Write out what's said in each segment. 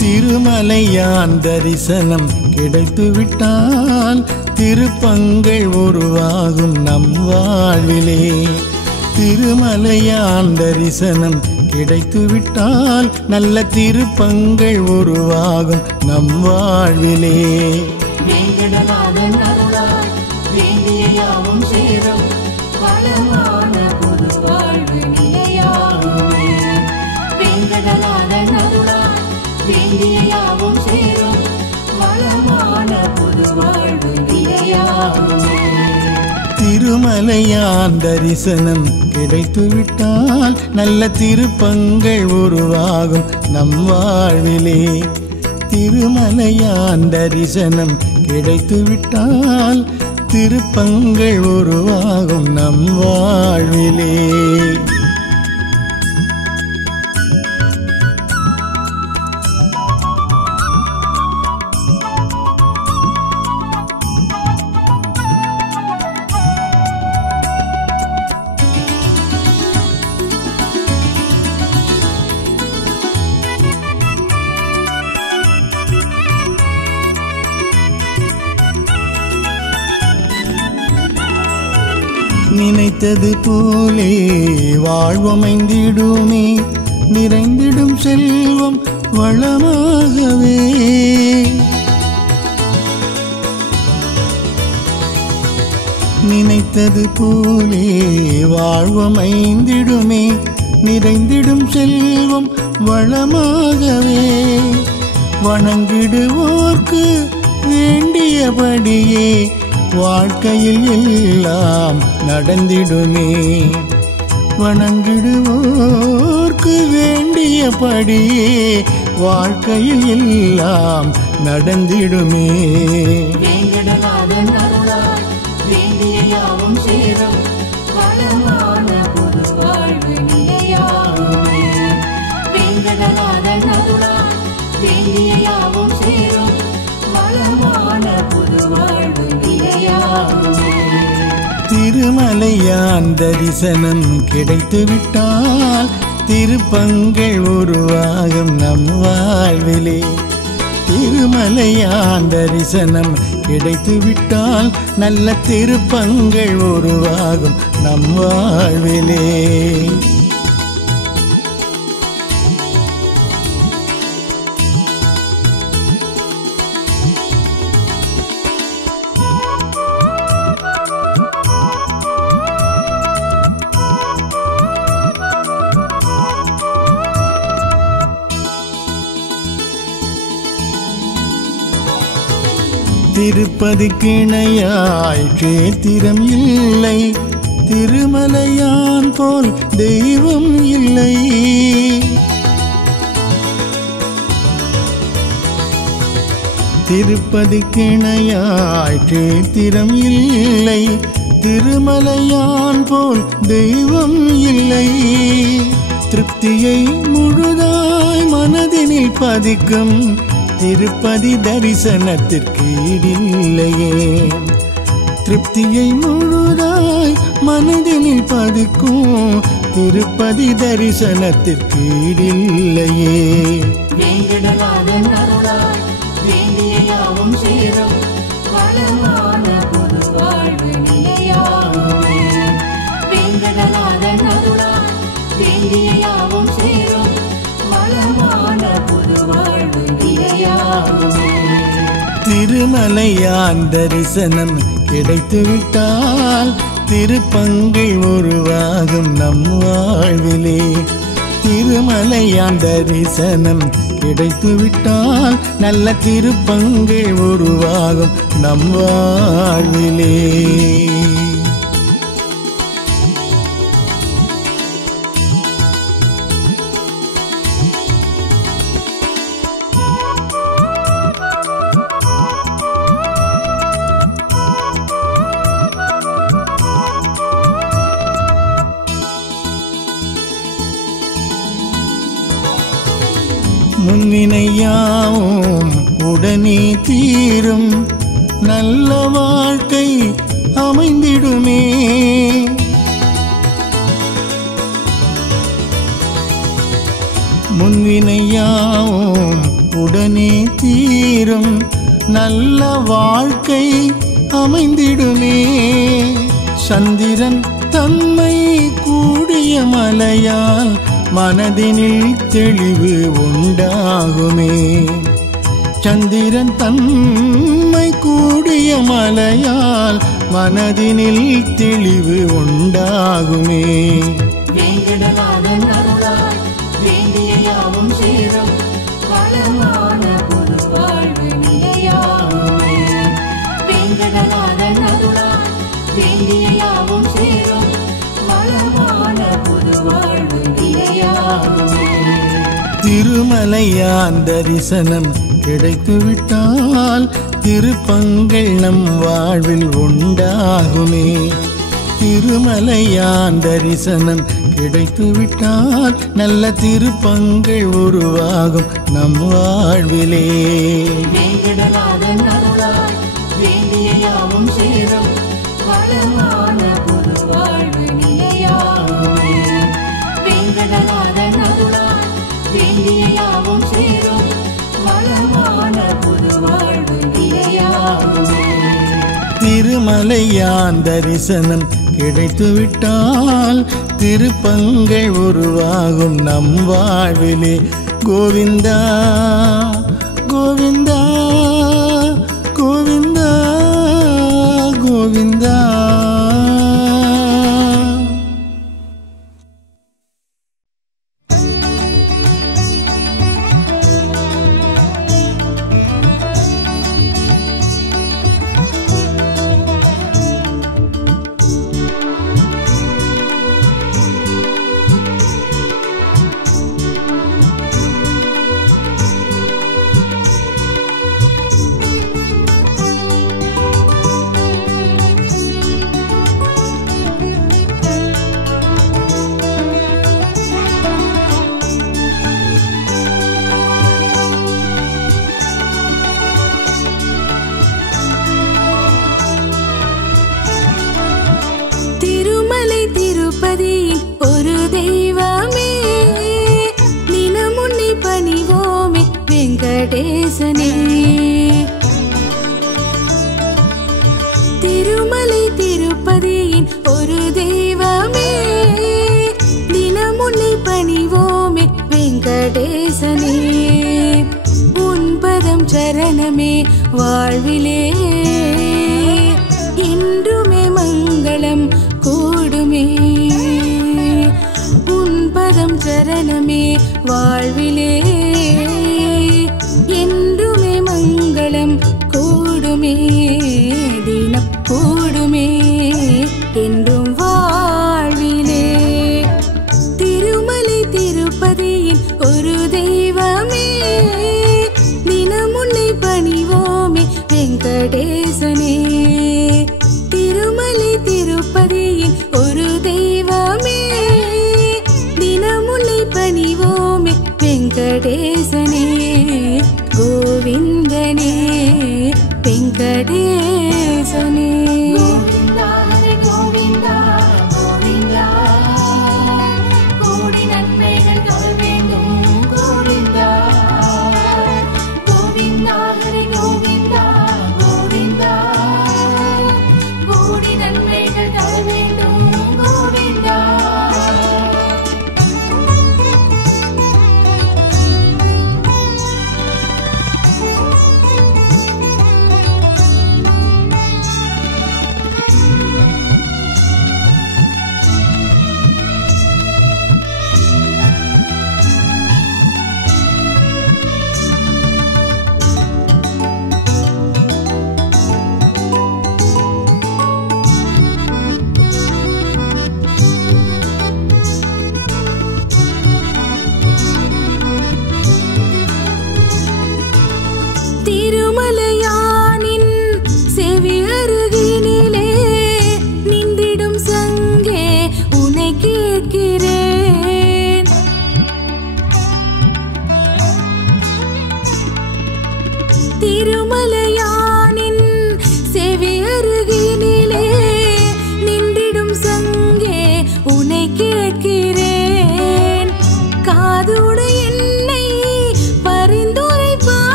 திருமலையான் தரிசனம் கிடைத்துவிட்டால் திருப்பங்கள் உருவாகும் நம் வாழ்விலே. திருமலையான் தரிசனம் கிடைத்துவிட்டால் நல்ல திருப்பங்கள் உருவாகும் நம் வாழ்விலே. வேங்கடநாதன் அருளால் வேண்டிய யாவும் சேரும் வளமான புது வாழ்வு நிலையாகுமே. வேங்கடநாதன் அருளால் வேண்டிய யாவும் சேரும் வளமான புது வாழ்வு நிலையாகுமே. திருமலையான் தரிசனம் கிடைத்துவிட்டால் நல்ல திருப்பங்கள் உருவாகும் நம் வாழ்விலே. திருமலையான் தரிசனம் கிடைத்துவிட்டால் திருப்பங்கள் உருவாகும் நம் வாழ்விலே. நினைத்தது போலே வாழ்வமைந்திடுமே, நிறைந்திடும் செல்வம் வளமாகவே. நினைத்தது போலே வாழ்வமைந்திடுமே, நிறைந்திடும் செல்வம் வளமாகவே. வணங்கிடுவோர்க்கு வேண்டியபடியே வாழ்க்கையில் எல்லாம் நடந்திடுமே. வணங்கிடுவோர்க்கு வேண்டியபடியே வாழ்க்கையில் எல்லாம் நடந்திடுமே. வேங்கடநாதன் அருளால் வேண்டிய யாவும் சேரும் வளமான புது வாழ்வு நிலையாகுமே. வேங்கடநாதன் அருளால் வேண்டிய யாவும் சேரும் வளமான புது வாழ்வு நிலையாகுமே. திருமலையான் தரிசனம் கிடைத்துவிட்டால் திருப்பங்கள் உருவாகும் நம் வாழ்விலே. திருமலையான் தரிசனம் கிடைத்துவிட்டால் நல்ல திருப்பங்கள் உருவாகும் நம் வாழ்விலே. திருப்பதிக்கிணையாய் க்ஷேத்திரம் இல்லை, திருமலையான் போல் தெய்வம் இல்லை. திருப்பதிக்கிணையாய் க்ஷேத்திரம் இல்லை, திருமலையான் போல் தெய்வம் இல்லை. திருப்தியை முழுதாய் மனதினில் பதிக்கும் திருப்பதி தரிசனத்திற்கு ஈடில்லையே. திருப்தியை முழுதாய் மனதினில் பதிக்கும் திருப்பதி தரிசனத்திற்கு ஈடில்லையே. வேங்கடநாதன் அருளால் வேண்டிய யாவும் சேரும் வளமான புது வாழ்வு நிலையாகுமே. வேங்கடநாதன் அருளால் வேண்டிய யாவும் சேரும் வளமான புது வாழ்வு நிலையாகுமே. திருமலையான் தரிசனம் கிடைத்துவிட்டால் திருப்பங்கள் உருவாகும் நம் வாழ்விலே. திருமலையான் தரிசனம் கிடைத்துவிட்டால் நல்ல திருப்பங்கள் உருவாகும் நம் வாழ்விலே. முன்வினையாவும் உடனே தீரும், நல்ல வாழ்க்கை அமைந்திடுமே. முன்வினையாவும் உடனே தீரும் நல்ல வாழ்க்கை அமைந்திடுமே. சந்திரன் தன்மை கூடிய மலையால் மனதினில் தெளிவு உண்டாகுமே. சந்திரன் தன்மை கூடிய மலையால் மனதினில் தெளிவு உண்டாகுமே. வேங்கடநாதன் அருளால் வேண்டிய யாவும் சேரும் வளமான புது வாழ்வு நிலையாகுமே. வேங்கடநாதன் அருளால் வேண்டிய யாவும் சேரும் வளமான புது வாழ்வு நிலையாகுமே. திருமலையான் தரிசனம் கிடைத்துவிட்டால் திருப்பங்கள் நம் வாழ்வில் உண்டாகுமே. திருமலையான் தரிசனம் கிடைத்துவிட்டால் நல்ல திருப்பங்கள் உருவாகும் நம் வாழ்விலே. வேங்கடநாதன் அருளால் வேண்டிய யாவும் சேரும் வளமான புது வாழ்வு நிலையாகுமே. வேங்கடநாதன் அருளால் வேண்டிய யாவும் சேரும் வளமான புது வாழ்வு நிலையாகுமே. திருமலையான் தரிசனம் கிடைத்துவிட்டால் திருப்பங்கள் உருவாகும் நம் வாழ்விலே. கோவிந்தா கோவிந்தா கோவிந்தா கோவிந்தா. ஒரு தெய்வமே தினம் உன்னை பணிவோமே வெங்கடேசனே. திருமலை திருப்பதியின் ஒரு தெய்வமே தினம் உன்னை பணிவோமே வெங்கடேசனே. உன் பதம் சரணமே வாழ்விலே என்றுமே மங்களம் கூடுமே. உன் பதம் சரணமே வாழ்விலே என்றுமே மங்களம் கூடுமே. தினம் கூடுமே என்றும் வாழ்விலே. திருமலை திருப்பதியின் ஒரு தெய்வமே தினம் உன்னை பணிவோமே வெங்கடேசனே. திருமலை திருப்பதியின் ஒரு தெய்வமே தினம் உன்னை பணிவோமே வெங்கடேசனே. கோவிந்தனே வெங்கடேசனே. கோவிந்தா ஹரி கோவிந்தா கோவிந்தா கோடி நன்மைகள் தர வேண்டும் கோவிந்தா. கோவிந்தா ஹரி கோவிந்தா கோவிந்தா கோடி நன்மைகள் தர வேண்டும் கோவிந்தா. திருமலையானின் செவி அருகினிலே நின்றிடும் சங்கே உன்னை கேட்கிறேன். திருமலையானின் செவி அருகினிலே நின்றிடும் சங்கே உன்னை கேட்கிறேன். காதுடைய என்னை பரிந்துரைப்ப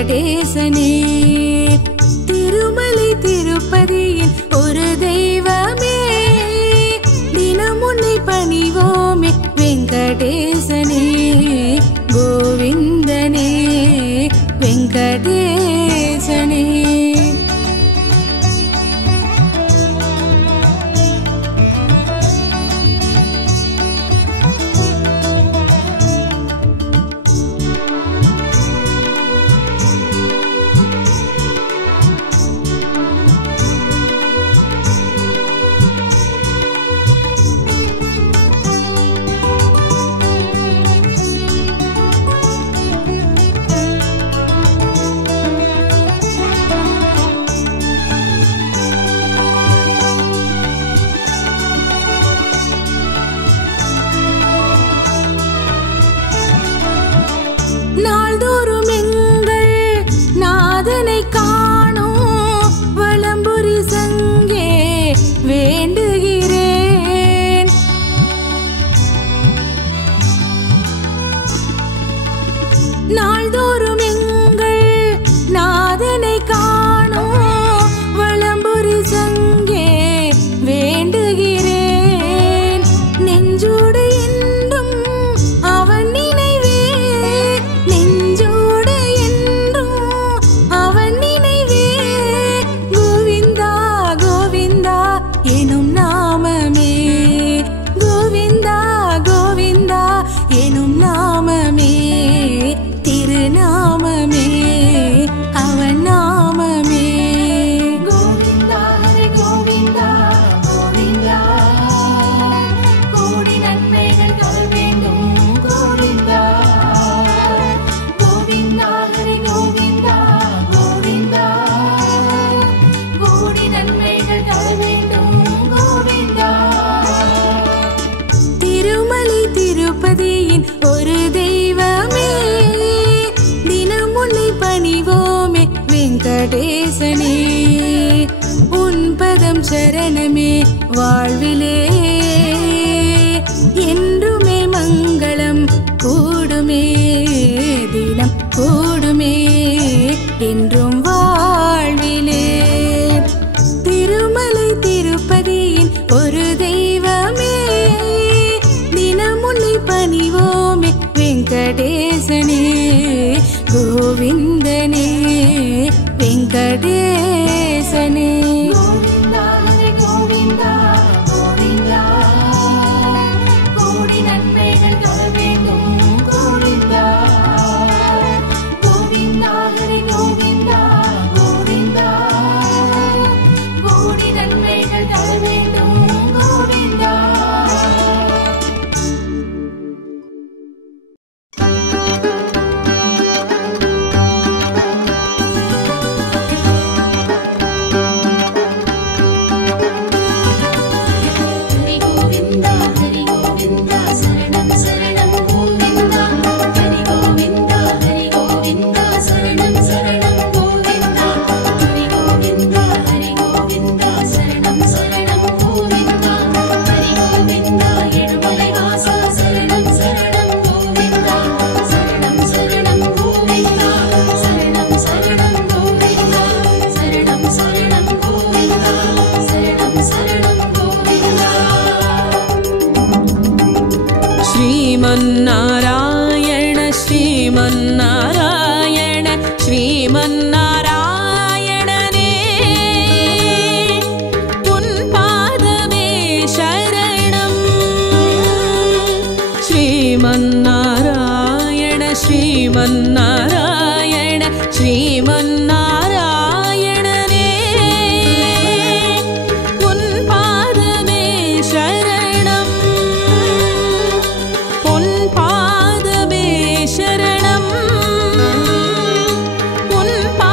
வெங்கடேசனே திருமலை திருப்பதியின் ஒரு தெய்வமே தினம் உன்னை பணிவோமே வெங்கடேசனே கோவிந்தனே வெங்கடேசனே நாள்தோறும் எங்கள் நாதனை காணோம் வலம்புரி சங்கே வேண்டுகிறேன் நாள்தோறும் எங்கள் நாதனை காணோம் வலம்புரி சங்கே வேண்டுகிறேன் நெஞ்சோடு என்றும் அவன் நினைவே நெஞ்சோடு என்றும் அவன் நினைவே கோவிந்தா கோவிந்தா எனும் நாமமே கோவிந்தா கோவிந்தா எனும் நாமமே திருநாமமே அவன் நாமமே கோவிந்தா ஹரி கோவிந்தா கோவிந்தா கோடி நன்மைகள் தர வேண்டும் கோவிந்தா கோவிந்தா ஹரி கோவிந்தா கோவிந்தா கோடி நன்மைகள் தர வேண்டும் கோவிந்தா திருமலை திருப்பதியின் ஒரு தெய்வமே தினம் உன்னை பணிவோமே வெங்கடேசனே உன் பதம் சரணமே வாழ்விலே என்றுமே மங்களம் கூடுமே தினம் கூடுமே என்றும் வாழ்விலே திருமலை திருப்பதியின் ஒரு தெய்வமே தினம் உன்னை பணிவோமே வெங்கடேசனே கோவிந்தனே வெங்கடேசனே கோவிந்தா ஹரி கோவிந்தா கோவிந்தா கோடி நன்மைகள் தர வேண்டும் கோவிந்தா கோவிந்தா ஹரி கோவிந்தா கோவிந்தா கோடி நன்மைகள் தர வேண்டும் கோவிந்தா ஹரி கோவிந்தா சரணம் சரணம் கோவிந்தா ஹரி கோவிந்தா சரணம் சரணம் கோவிந்தா ஹரி கோவிந்தா சரணம் சரணம் கோவிந்தா ஹரி கோவிந்தா ஏழுமலை வாசா சரணம் சரணம் கோவிந்தா சரணம் சரணம் கோவிந்தா சரணம் சரணம் கோவிந்தா சரணம் சரணம் கோவிந்தா சரணம் சரணம் கோவிந்தா श्रीमन्नारायण श्रीमन्नारायण श्रीमन्नारायणने उन पादमे शरणं श्रीमन्नारायण श्रीमन्नारायण श्रीमन्नारायणने उन पादमे शरणं उन पादमे शरणं उन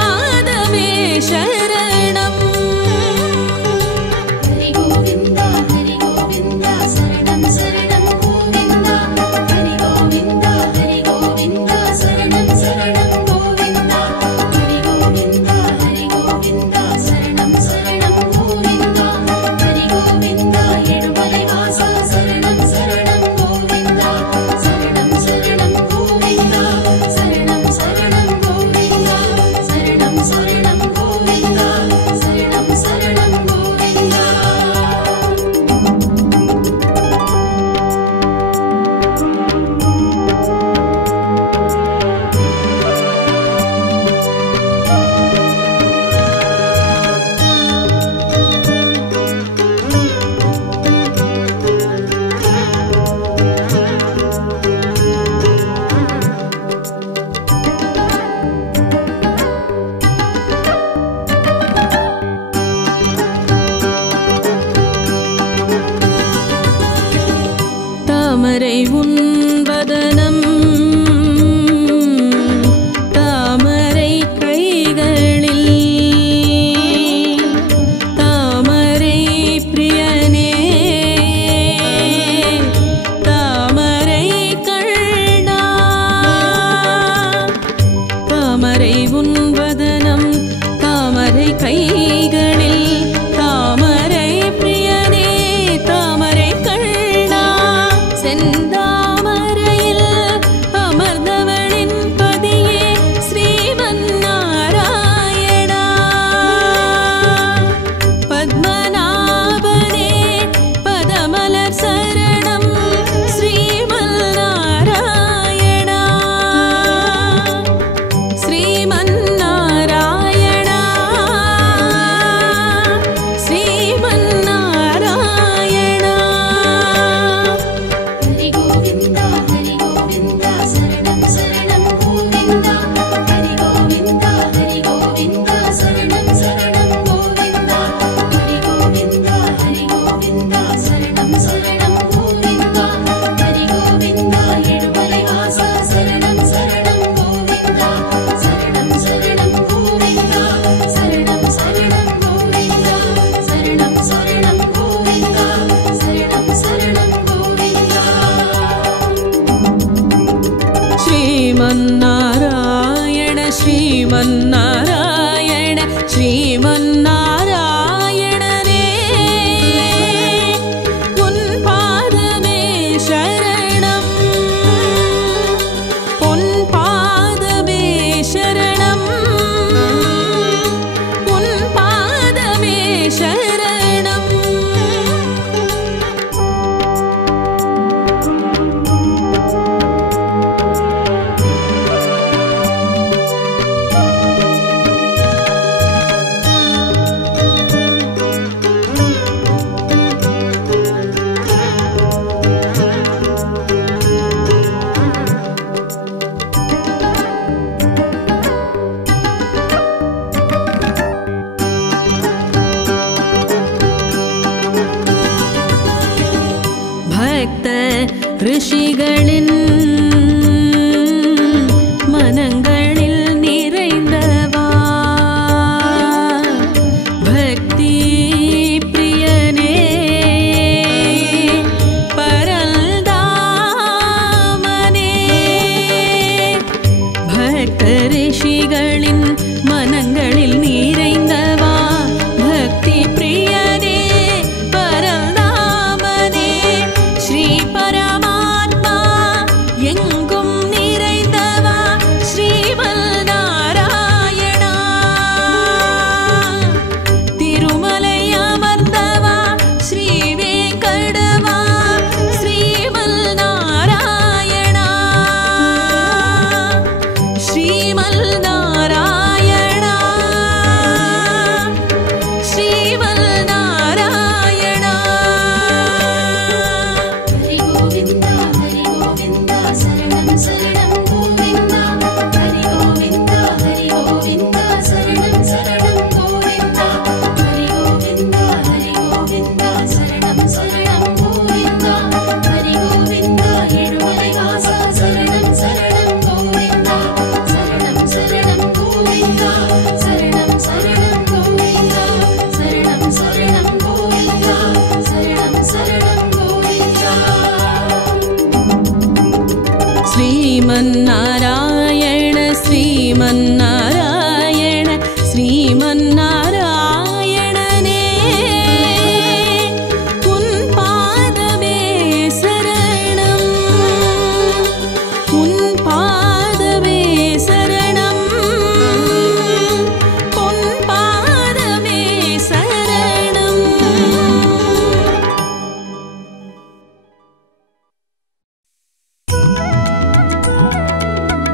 தாமரை உன்வதனம் தாமரை கைகளில் தாமரை பிரியனே தாமரை கண்ணா தாமரை உன்வதனம் தாமரை கைகளில் தாமரை பிரியனே தாமரை கண்ணா செந்தாமரையில் அமர்ந்தவளின் பதியே ஸ்ரீமன் நாராயணா பத்மநாபனே பதமலர் சரணம் ஸ்ரீமன் நாராயணா ஸ்ரீமன் நாராயணா ஸ்ரீமன் நாராயணா ஹரி கோவிந்தா சரணம் சரணம் கோவிந்தா ஹரி கோவிந்தா சரணம் சரணம் கோவிந்தா ஹரி கோவிந்தா சரணம் சரணம் கோவிந்தா ஹரி கோவிந்தா எழுமலை வாசா சரணம் சரணம் கோவிந்தா சரணம் சரணம் கோவிந்தா சரணம் சரணம் கோவிந்தா சரணம் சரணம் கோவிந்தா சரணம் சரணம் கோவிந்தா ஸ்ரீமன்னாராயண ஸ்ரீமன்னாராயண ஸ்ரீமன்னாராயணனே உன் பாதமே சரணம் உன் பாதமே சரணம் உன் பாதமே சரணம் பக்த ரிஷிகளின் மனங்களில் நிறைந்தவா பக்தி பிரியனே பரந்தாமனே பக்த ரிஷிகளின் மனங்களில் நிறைந்தவா பக்தி பிரியனே பரந்தாமனே ஸ்ரீ பரமாத்மா எங்கும் நிறைந்தவா ஸ்ரீமல் நாராயணா திருமலை அமர்ந்தவா ஸ்ரீ வேங்கடவா ஸ்ரீமல் நாராயணா ஸ்ரீமல் நாராயணா ஸ்ரீமல் நாராயணா ஹரி கோவிந்தா சரணம் சரணம் கோவிந்தா ஹரி கோவிந்தா சரணம் சரணம் கோவிந்தா ஹரி கோவிந்தா சரணம் சரணம் கோவிந்தா ஹரி கோவிந்தா எழுமலை வாசா சரணம் சரணம் கோவிந்தா சரணம் சரணம் கோவிந்தா சரணம் சரணம் கோவிந்தா சரணம் சரணம் கோவிந்தா சரணம் சரணம் கோவிந்தா ஸ்ரீமன்னாராயண ஸ்ரீமன்னாராயண ஸ்ரீமன்னாராயணனே உன் பாதமே சரணம் உன் பாதமே சரணம் உன் பாதமே சரணம்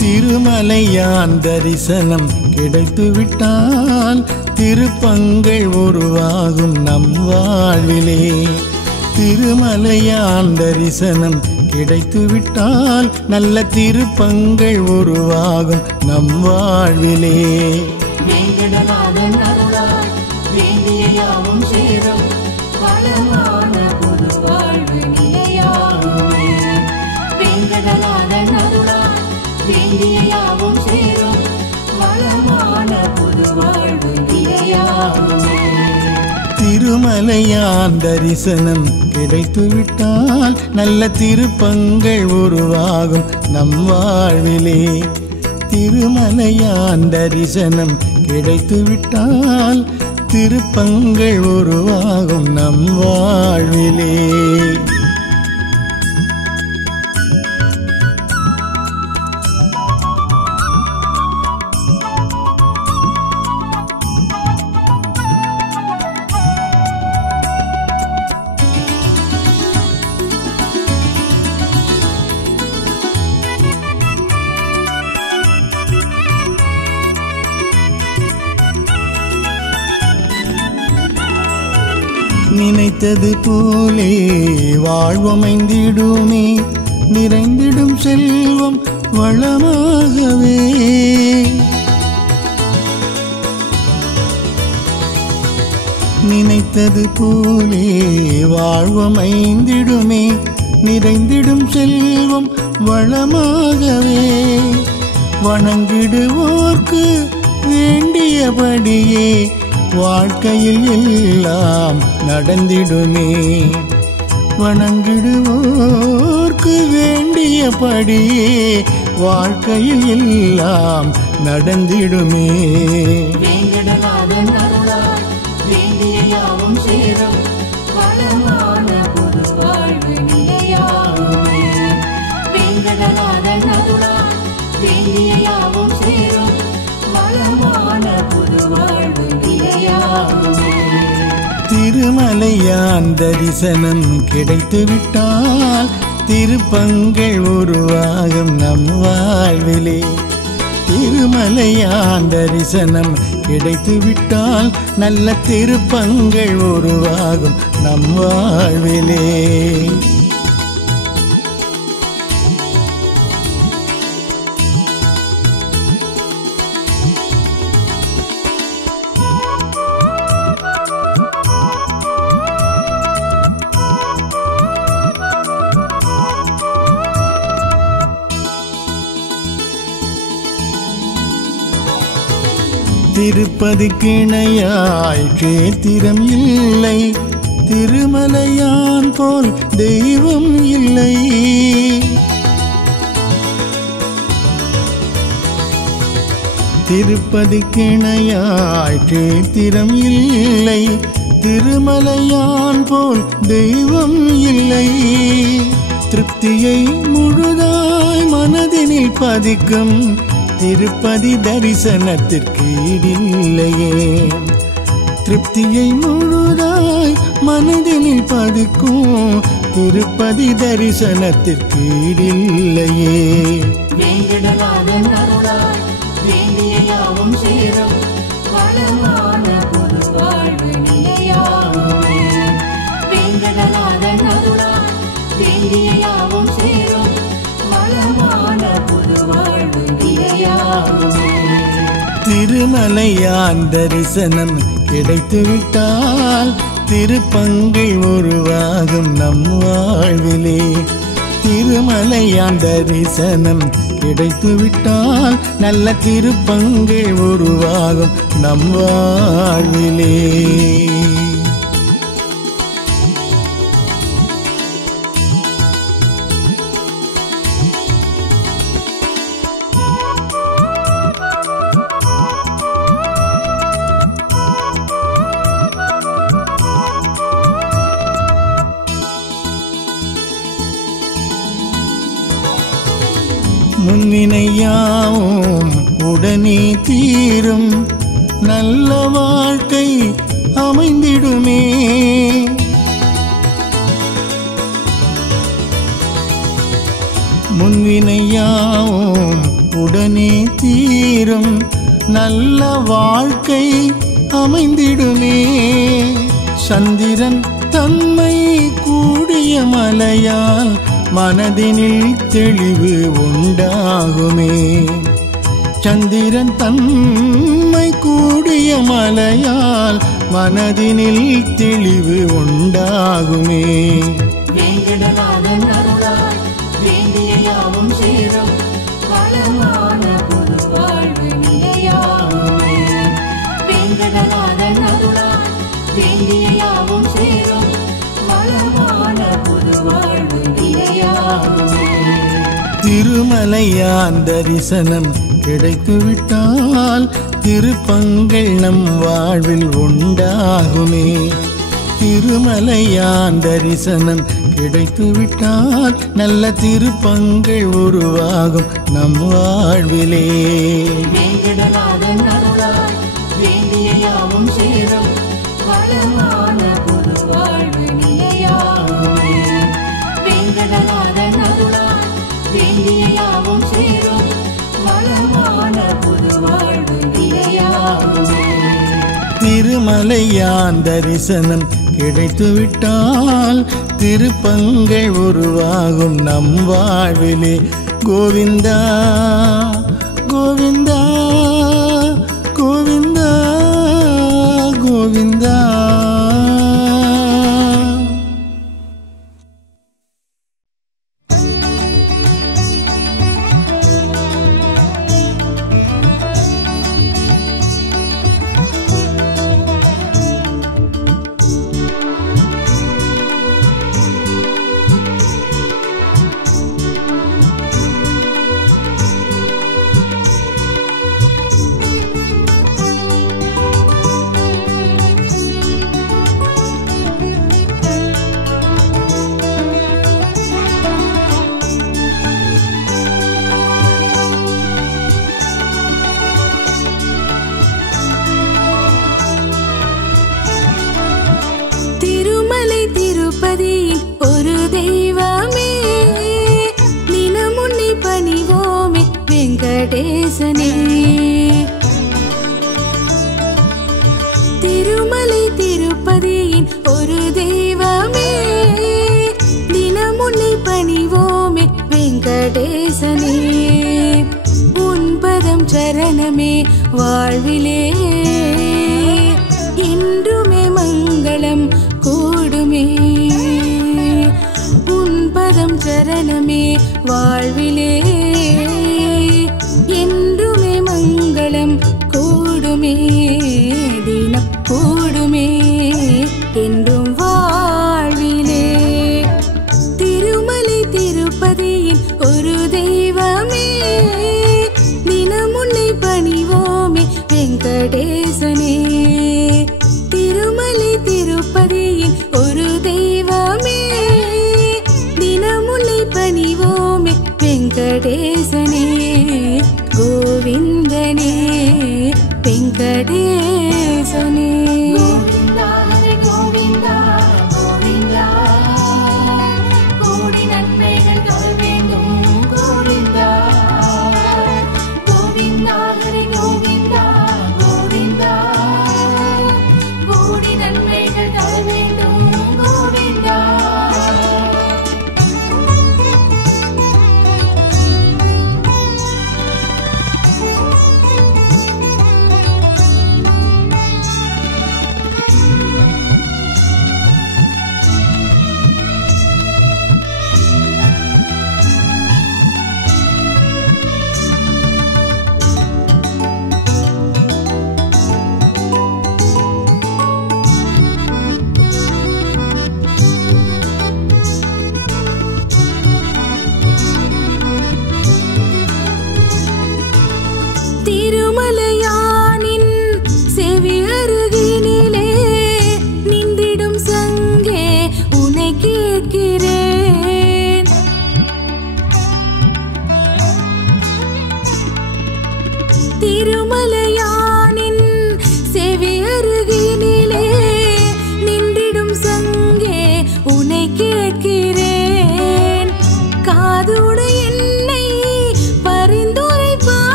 திருமலையான் தரிசனம் கிடைத்துவிட்டால் திருப்பங்கள் உருவாகும் நம் வாழ்விலே. திருமலையான் தரிசனம் கிடைத்துவிட்டால் நல்ல திருப்பங்கள் உருவாகும் நம் வாழ்விலே. வேங்கடநாதன் அருளால் வேண்டிய யாவும் சேரும் வளமான புது வாழ்வு நிலையாகுமே. வேங்கடநாதன் அருளால் வேண்டிய யாவும் சேரும் வளமான புது வாழ்வு நிலையாகுமே. திருமலையான் தரிசனம் கிடைத்துவிட்டால் நல்ல திருப்பங்கள் உருவாகும் நம் வாழ்விலே. திருமலையான் தரிசனம் கிடைத்துவிட்டால் திருப்பங்கள் உருவாகும் நம் வாழ்விலே. நினைத்தது போலே வாழ்வமைந்திடுமே, நிறைந்திடும் செல்வம் வளமாகவே. நினைத்தது போலே வாழ்வமைந்திடுமே, நிறைந்திடும் செல்வம் வளமாகவே. வணங்கிடுவோர்க்கு வேண்டியபடியே வாழ்க்கையில் எல்லாம் நடந்திடுமே. வணங்கிடுவோர்க்கு வேண்டியபடியே வாழ்க்கையில் எல்லாம் நடந்திடுமே. வேங்கடநாதன் அருளால் வேண்டிய யாவும் சேரும் வளமான புது வாழ்வு நிலையாகுமே. வேங்கடநாதன் அருளால் வேண்டிய யாவும் சேரும் வளமான புது வாழ்வு நிலையாகுமே. திருமலையான் தரிசனம் கிடைத்துவிட்டால் திருப்பங்கள் உருவாகும் நம் வாழ்விலே. திருமலையான் தரிசனம் கிடைத்துவிட்டால் நல்ல திருப்பங்கள் உருவாகும் நம் வாழ்விலே. திருப்பதிக்கிணையாய் கேத்திரம் இல்லை, திருமலையான் போல் தெய்வம் இல்லை. திருப்பதிக்கிணையாய் கேத்திரம் இல்லை, திருமலையான் போல் தெய்வம் இல்லை. திருப்தியை முழுதாய் மனதினில் பதிக்கும் திருப்பதி தரிசனத்திற்கு ஈடில்லையே. திருப்தியை முழுதாய் மனதினில் பதிக்கும் திருப்பதி தரிசனத்திற்கு ஈடில்லையே. வேங்கடநாதன் அருளால் வேண்டிய யாவும் சேரும் வளமான புது வாழ்வு நிலையாகுமே. வேங்கடநாதன் அருளால் வேண்டிய யாவும் சேரும் வளமான புது வாழ்வு நிலையாகுமே. திருமலையான் தரிசனம் கிடைத்துவிட்டால் திருப்பங்கள் உருவாகும் நம் வாழ்விலே. திருமலையான் தரிசனம் கிடைத்துவிட்டால் நல்ல திருப்பங்கள் உருவாகும் நம் வாழ்விலே. முன்வினையாவும் உடனே தீரும், நல்ல வாழ்க்கை அமைந்திடுமே. முன்வினையாவும் உடனே தீரும் நல்ல வாழ்க்கை அமைந்திடுமே. சந்திரன் தன்மை கூடிய மலையால் மனதினில் தெளிவு உண்டாகுமே. சந்திரன் தன்மை கூடிய மலையால் மனதினில் தெளிவு உண்டாகுமே. வேங்கடநாதன் அருளால் வேண்டிய யாவும் சேரும் வளமான புது வாழ்வு நிலையாகுமே. வேங்கடநாதன் அருளால் வேண்டிய யாவும் சேரும் வளமான புது வாழ்வு நிலையாகுமே. திருமலையான் தரிசனம் கிடைத்துவிட்டால் திருப்பங்கள் நம் வாழ்வில் உண்டாகுமே. திருமலையான் தரிசனம் கிடைத்துவிட்டால் நல்ல திருப்பங்கள் உருவாகும் நம் வாழ்விலே. வேங்கடநாதன் அருளால் வேண்டிய யாவும் சேரும் வளமான புது வாழ்வு நிலையாகுமே. வேங்கடநாதன் அருளால் வேண்டிய யாவும் சேரும் வளமான புது வாழ்வு நிலையாகுமே. திருமலையான் தரிசனம் கிடைத்துவிட்டால் திருப்பங்கள் உருவாகும் நம் வாழ்விலே. கோவிந்தா கோவிந்தா கோவிந்தா கோவிந்தா. ஒரு தெய்வமே தினம் உன்னை பணிவோமே வெங்கடேசனே. திருமலை திருப்பதியின் ஒரு தெய்வமே தினம் உன்னை பணிவோமே வெங்கடேசனே. உன் பதம் சரணமே வாழ்விலே என்றுமே மங்களம் கூடுமே. உன் பதம் சரணமே வாழ்விலே என்றுமே மங்களம் கூடுமே. தினம் கூடுமே என்றும் வாழ்விலே. திருமலை திருப்பதியின் ஒரு தெய்வமே தினம் உன்னை பணிவோமே வெங்கடேசனே. திருமலை திருப்பதியின் ஒரு தெய்வமே தினம் உன்னை பணிவோமே வெங்கடேசனே. கோவிந்தனே வெங்கடேசனே. கோவிந்தா ஹரி கோவிந்தா கோவிந்தா கோடி நன்மைகள் தர வேண்டும் கோவிந்தா. கோவிந்தா ஹரி கோவிந்தா கோவிந்தா கோடி நன்மைகள் தர வேண்டும் கோவிந்தா. திருமலையானின் செவி அருகினிலே நின்றிடும் சங்கே உன்னை கேட்கிறேன். திருமலையானின் செவி அருகினிலே நின்றிடும் சங்கே உன்னை கேட்கிறேன். காதுடைய என்னை பரிந்துரைப்ப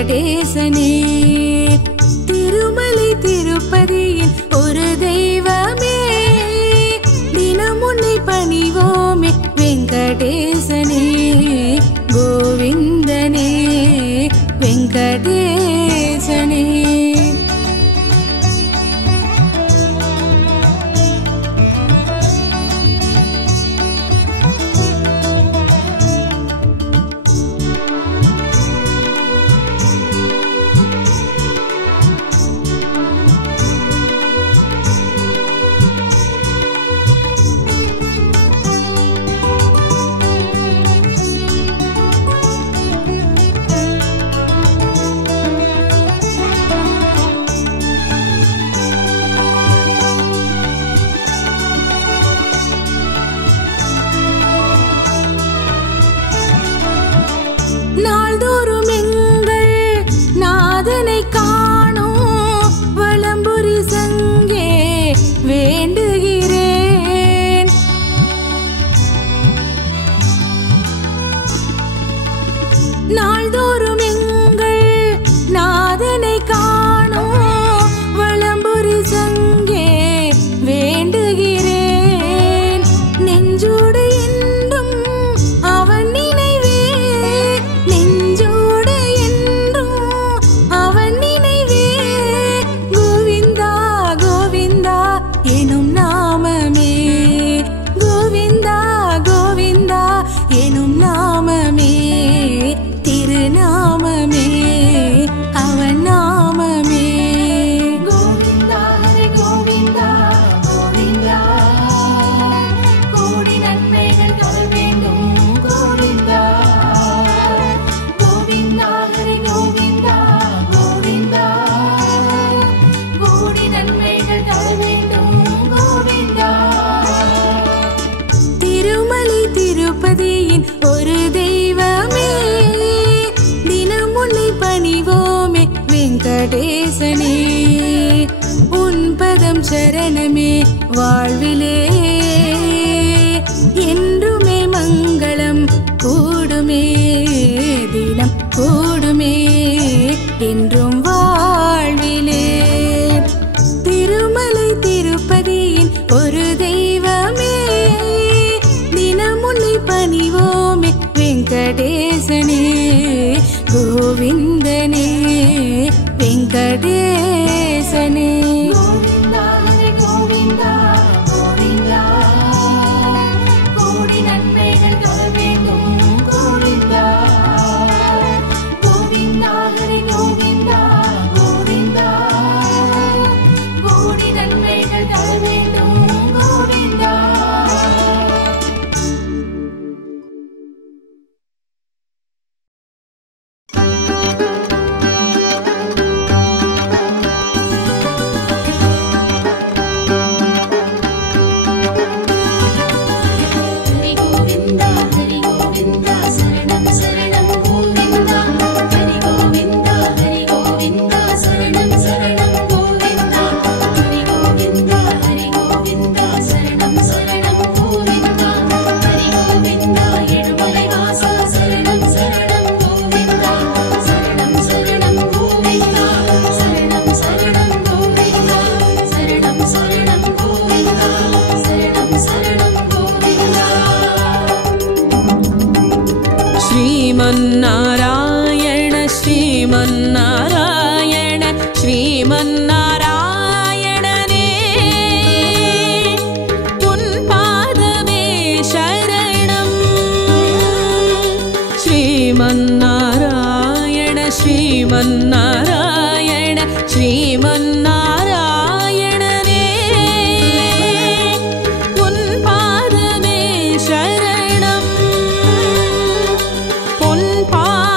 வெங்கடேசனே திருமலை திருப்பதியில் ஒரு தெய்வமே தினம் உன்னை பணிவோமே வெங்கடேசனே கோவிந்தனே வெங்கடேசனே நாள்தோறும் எங்கள் நாதனை காணோம் வலம்புரி சங்கே வேண்டுகிறேன் நாள்தோறும் எங்கள் நாதனை காணோம் வலம்புரி சங்கே வேண்டுகிறேன் நெஞ்சோடு என்றும் அவன் நினைவே நெஞ்சோடு என்றும் அவன் நினைவே கோவிந்தா கோவிந்தா எனும் நாமமே கோவிந்தா கோவிந்தா எனும் நாமமே திருநாமமே அவன் நாமமே கோவிந்தா ஹரி கோவிந்தா கோவிந்தா கோடி நன்மைகள் தர வேண்டும் கோவிந்தா கோவிந்தா ஹரி கோவிந்தா கோவிந்தா கோடி நன்மைகள் தர வேண்டும் கோவிந்தா திருமலை திருப்பதியின் ஒரு தெய்வமே தினம் உன்னை பணிவோமே வெங்கடேசனே உன் பதம் சரணமே வாழ்விலே என்றுமே மங்களம் கூடுமே தினம் கூடுமே என்றும் வாழ்விலே திருமலை திருப்பதியின் ஒரு தெய்வமே தினம் உன்னை பணிவோமே வெங்கடேசனே கோவிந்தனே வெங்கடேசனே கோவிந்தா ஹரி கோவிந்தா கோவிந்தா கோடி நன்மைகள் தர வேண்டும் கோவிந்தா கோவிந்தா ஹரி கோவிந்தா கோவிந்தா கோடி நன்மைகள் தர வேண்டும் கோவிந்தா ஹரி கோவிந்தா ஹரி கோவிந்தா சரணம் சரணம் கோவிந்தா ஹரி கோவிந்தா சரணம் சரணம் கோவிந்தா ஹரி கோவிந்தா சரணம் சரணம் கோவிந்தா ஹரி கோவிந்தா ஏழுமலை வாசா சரணம் சரணம் கோவிந்தா சரணம் சரணம் கோவிந்தா சரணம் சரணம் கோவிந்தா சரணம் சரணம் கோவிந்தா சரணம் சரணம் கோவிந்தா श्रीमन्नारायण श्रीमन्नारायण श्रीमन्नारायणने उन पादमे शरणम् श्रीमन्नारायण श्रीमन्नारायण श्रीमन्नारायणने उन पादमे शरणम् उन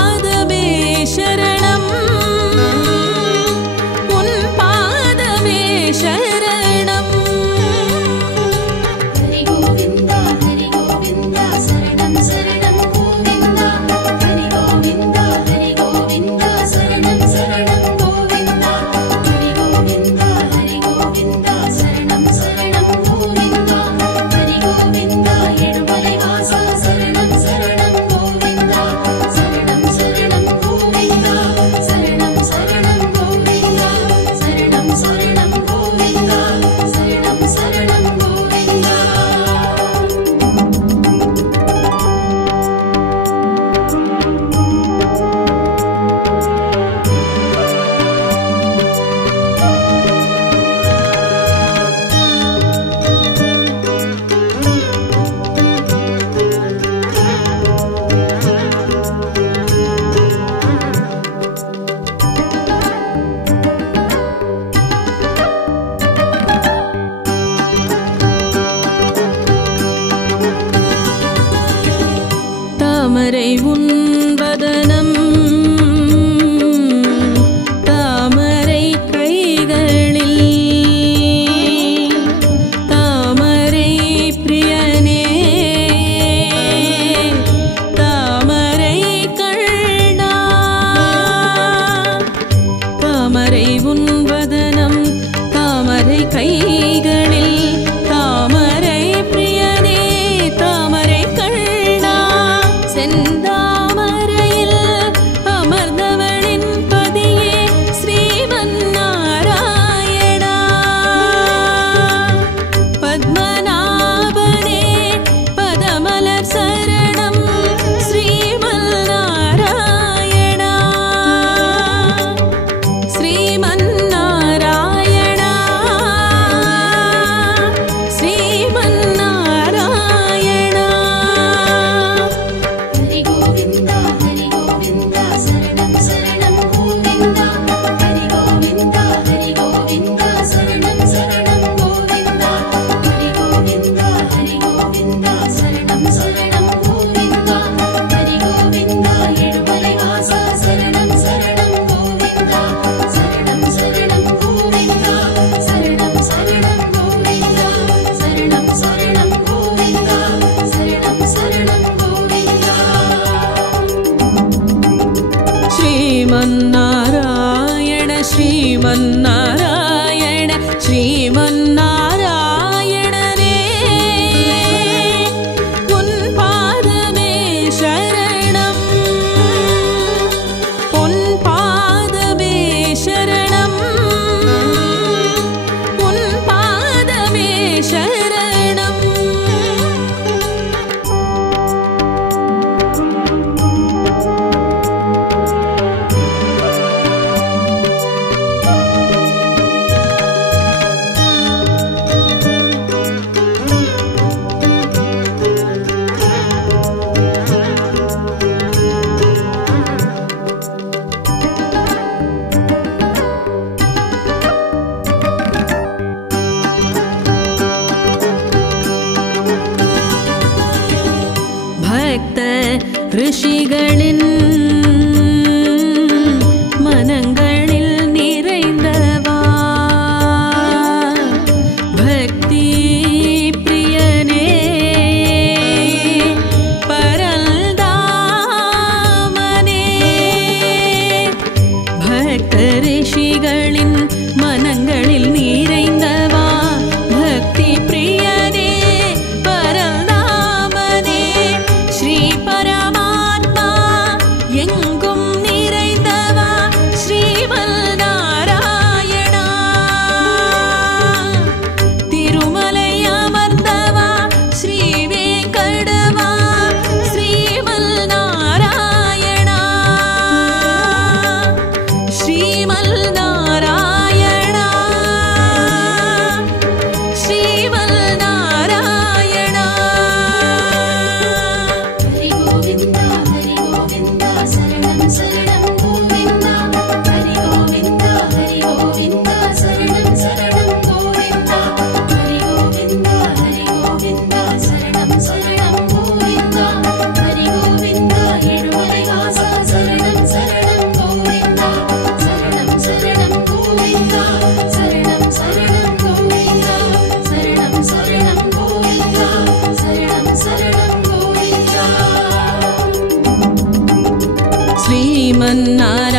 தாமரை உன்வதனம் தாமரை கைகளில் தாமரை பிரியனே தாமரை கண்ணா தாமரை உன்வதனம் தாமரை கைகளில் தாமரை பிரியனே தாமரை கண்ணா செந்தாமரையில் அமர்ந்தவளின் பதியே ஸ்ரீமன் நாராயணா பத்மநாபனே பதமலர் சரணம் ஸ்ரீமன் நாராயணா ஸ்ரீமன் நாராயணா ஸ்ரீமன் நாராயணா ஹரி கோவிந்தா சரணம் சரணம் கோவிந்தா ஹரி கோவிந்தா சரணம் சரணம் கோவிந்தா ஹரி கோவிந்தா சரணம் சரணம் கோவிந்தா ஹரி கோவிந்தா எழுமலை வாசா சரணம் சரணம் கோவிந்தா சரணம் சரணம் கோவிந்தா சரணம் சரணம் கோவிந்தா சரணம் சரணம் கோவிந்தா சரணம் சரணம் கோவிந்தா ஸ்ரீமன்னாராயண ஸ்ரீமன்னாராயண ஸ்ரீமன்னாராயணனே உன் பாதமே சரணம் உன் பாதமே சரணம் உன் பாதமே சரணம் பக்த ரிஷிகளின் மனங்களில் நிறைந்தவா பக்தி பிரியனே பரந்தாமனே பக்த ரிஷிகளின் மனங்களில் நிறைந்தவா பக்தி பிரியனே பரந்தாமனே ஸ்ரீ பரமாத்மா எங்கும் நிறைந்தவா ஸ்ரீமல் நாராயணா திருமலை அமர்ந்தவா ஸ்ரீ வேங்கடவா ஸ்ரீமல் நாராயணா ஸ்ரீமல் நாராயணா ஸ்ரீமல் நாராயணா ஹரி கோவிந்தா சரணம் சரணம் கோவிந்தா ஹரி கோவிந்தா சரணம் சரணம் கோவிந்தா ஹரி கோவிந்தா சரணம் சரணம் கோவிந்தா ஹரி கோவிந்தா எழுமலை வாசா சரணம் சரணம் கோவிந்தா சரணம் சரணம் கோவிந்தா சரணம் சரணம் கோவிந்தா சரணம் சரணம் கோவிந்தா சரணம் சரணம் கோவிந்தா ஸ்ரீமன்னாராயண